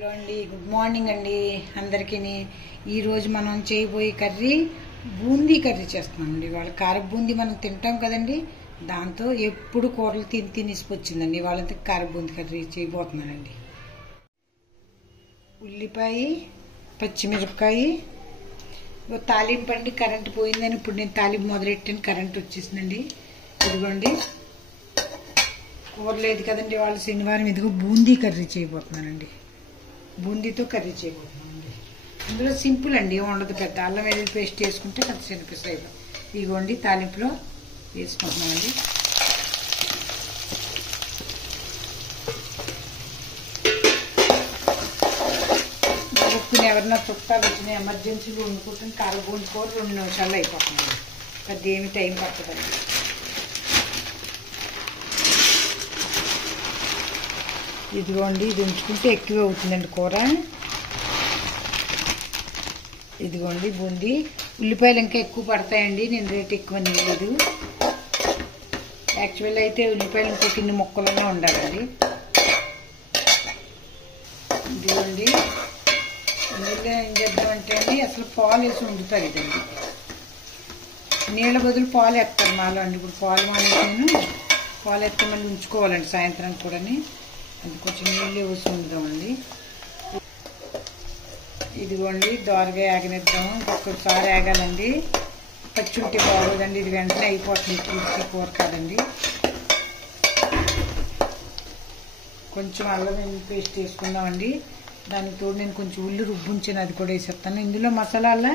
Hello అండి, good morning అండి అందరికీ. ఈరోజు మనం చేయబోయే కర్రీ బూందీ కర్రీ చేస్తున్నామండి. వాళ్ళ కార బూందీ మనం తింటాం కదండి, దాంతో ఎప్పుడు కూరలు తినిసిపోచ్చిందండి. వాళ్ళతో కార బూందీ కర్రీ చేయబోతున్నానండి. ఉల్లిపాయ, పచ్చిమిరపకాయ, తాలింపు అండి. కరెంట్ పోయిందని ఇప్పుడు నేను తాలింపు మొదలెట్టాను, కరెంట్ వచ్చేసిందండి. ఇదిగోండి, కూర లేదు కదండి వాళ్ళ శనివారం. ఇదిగో బూందీ కర్రీ చేయబోతున్నానండి. బూందీతో కర్రీ చేయబోతున్నానండి. ఇందులో సింపుల్ అండి, ఉండదు పెద్ద. అల్లం వెల్లుల్లి పేస్ట్ వేసుకుంటే కొంత శనిపిస్తాయి. ఇదిగోండి తాలింపులో వేసుకుంటున్నామండి. ఉప్పుని ఎవరన్నా చుట్టాలు వచ్చిన ఎమర్జెన్సీగా వండుకుంటుంది. కారబూంది కూర 2 నిమిషాల్లో అయిపోతుంది. పెద్ద ఏమి టైం పడుతుందండి. ఇదిగోండి, ఇది ఉంచుకుంటే ఎక్కువ అవుతుందండి కూర. ఇదిగోండి బూందీ. ఉల్లిపాయలు ఇంకా ఎక్కువ పడతాయండి, నేను రేట్ ఎక్కువ లేదు. యాక్చువల్ అయితే ఉల్లిపాయలు ఇంకో కిన్ని ముక్కలుగా ఉండాలండి. ఇదిగోండి, ఇందులో ఏం చేద్దామంటే అండి, అసలు పాలు వేసి వండుతారు ఇదండి. నీళ్ళ బదులు పాలు ఎత్తారు మాలో అండి. ఇప్పుడు పాలు మానేసాను. పాలు ఎత్తే మళ్ళీ ఉంచుకోవాలండి సాయంత్రం కూడా. అది కొంచెం నీళ్ళు వేసి వండుదామండి. ఇదిగోండి, దోరగా ఆగనిద్దాము. ఒక్కొక్కసారి ఆగాలండి, పచ్చి ఉంటే బాగోదండి. ఇది వెంటనే అయిపోతుంది, పూర్తి కూర కాదండి. కొంచెం అల్లం వెల్లుల్లి పేస్ట్ వేసుకుందామండి. దానికి తోడు నేను కొంచెం ఉల్లి రుబ్బుంచాను, అది కూడా వేసేస్తాను. ఇందులో మసాలాల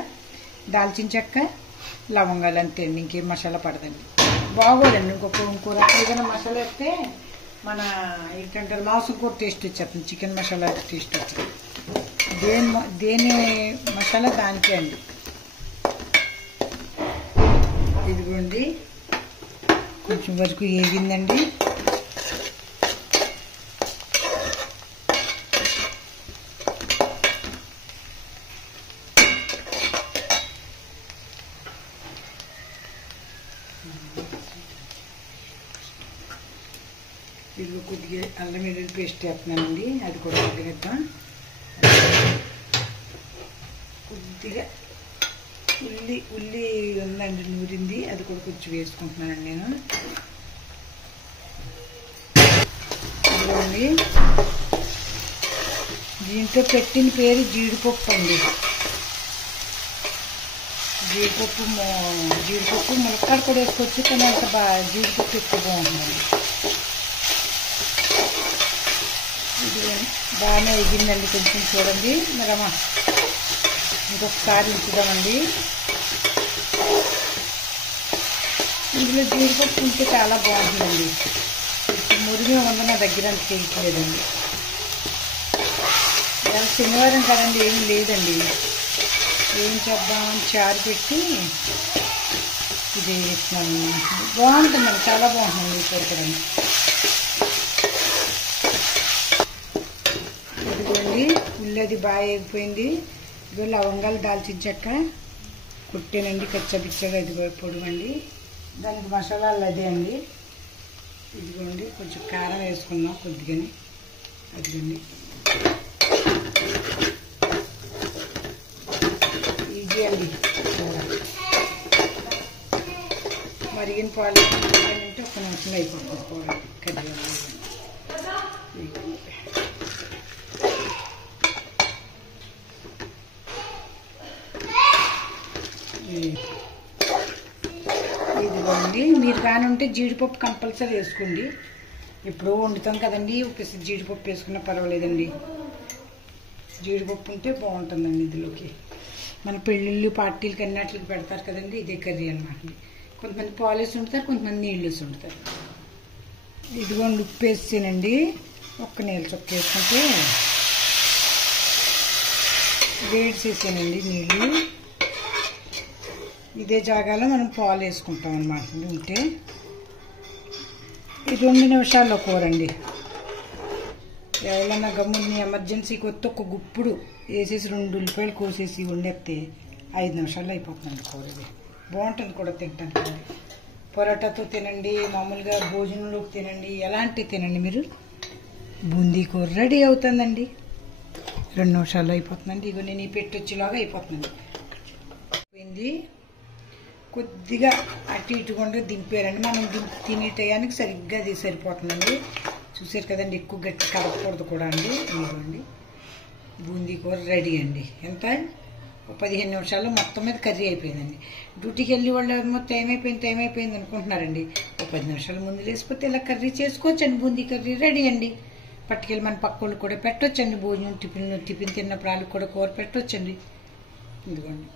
దాల్చిన చెక్క, లవంగాలు అంతే అండి, ఇంకేం మసాలా పడదండి. బాగోదండి. ఇంకో రకం ఏదైనా మసాలా వేస్తే మన ఏంటంటారు మాంసం కూర టేస్ట్ వచ్చేస్తుంది, చికెన్ మసాలా టేస్ట్ వచ్చింది. దేని మసాలా దానికే అండి. ఇదిగోండి, కొంచెం వరకు వేగిందండి. ఇదిగో కొద్దిగా అల్లం వెల్లుల్లి పేస్ట్ వేస్తున్నానండి, అది కూడా వేద్దాం. కొద్దిగా ఉల్లి ఉందండి, నూరింది, అది కూడా కొంచెం వేసుకుంటున్నానండి నేను. ఇదిగోండి, దీంట్లో పెట్టిన పేరు జీడిపప్పు అండి. జీడిపప్పు ములక్కాడ కూడా వేసుకోవచ్చు, కానీ అంత జీడిపప్పు ఎక్కువ బాగుంటుందండి. ఇది బాగానే ఎగిందండి, కొంచెం చూడండి మరమ్మా. ఇంకొకసారి ఉంచుదామండి. ఇందులో జీడిపప్పు ఉంటే చాలా బాగుంటుందండి. మురిమే ఉన్న నా దగ్గర అంత చేయట్లేదండి. ఇవాళ శనివారం కదండి, ఏమి లేదండి. ఏం చేద్దాం, చారు పెట్టి ఇది వేస్తున్నాను. బాగుంటుందండి, చాలా బాగుంటుందండి ఈ కూర. ఇదిగోండి, ఉల్లి అది బాగా వేగిపోయింది. ఇదిగో లవంగాలు, దాల్చిన చెక్క కుట్టానండి కచ్చపిచ్చగా. ఇదిగో పొడవండి. దానికి మసాలాలు అదే అండి. ఇదిగోండి, కొంచెం కారం వేసుకున్నాం కొద్దిగానే. అదిగోండి, ఈజీ అండి. మరిగిన పాలు అంటే 1 నిమిషంలో అయిపోతుంది కూర కర్రీ. ఇదిగోండి, మీరు కానీ ఉంటే జీడిపప్పు కంపల్సరీ వేసుకోండి. ఎప్పుడో వండుతాం కదండి, జీడిపప్పు వేసుకున్నా పర్వాలేదండి. జీడిపప్పు ఉంటే బాగుంటుందండి. ఇందులోకి మన పెళ్ళిళ్ళు పార్టీలకి అన్నిటికి పెడతారు కదండి, ఇదే కర్రీ అన్నమాట. కొంతమంది పాలు వేసి వండుతారు, కొంతమంది నీళ్ళు వేసి వండుతారు. ఇదిగోండి, ఉప్పు వేసానండి. ఒక్క నీళ్ళు చొక్క వేసుకుంటే వేడి చేసానండి నీళ్ళు. ఇదే జాగాలో మనం పాలు వేసుకుంటాం అన్నమాట ఉంటే. ఇది 2 నిమిషాల్లో కూరండి. ఎవరైనా గమ్ముని ఎమర్జెన్సీకి వస్తే ఒక గుప్పుడు వేసేసి 2 ఉల్లిపాయలు కోసేసి వండేస్తే 5 నిమిషాల్లో అయిపోతుందండి కూర. ఇది బాగుంటుంది కూడా తింటానికి. పొరాటాతో తినండి, మామూలుగా భోజనంలోకి తినండి, ఎలాంటివి తినండి మీరు. బూందీ కూర రెడీ అవుతుందండి. 2 నిమిషాల్లో అయిపోతుందండి. ఇగో నేను ఈ పెట్టొచ్చేలాగా అయిపోతుంది. అయిపోయింది. కొద్దిగా అటు ఇటుకుండా దింపారండి. మనం తినే టయానికి సరిగ్గా అది సరిపోతుందండి. చూసారు కదండి, ఎక్కువ గట్టి కలపకూడదు కూడా అండి. ఇదిగోండి బూందీ కూర రెడీ అండి. ఎంత 15 నిమిషాల్లో మొత్తం మీద కర్రీ అయిపోయిందండి. డ్యూటీకి వెళ్ళి వాళ్ళు టైం అయిపోయింది అనుకుంటున్నారండి. 10 నిమిషాల ముందు లేసిపోతే ఇలా కర్రీ చేసుకోవచ్చండి. బూందీ కర్రీ రెడీ అండి. పట్టుకెళ్ళి మన పక్క వాళ్ళు కూడా పెట్టొచ్చండి. భోజనం టిఫిన్ తిన్నప్పుడు వాళ్ళకి కూడా కూర పెట్టొచ్చండి. ఇదిగోండి.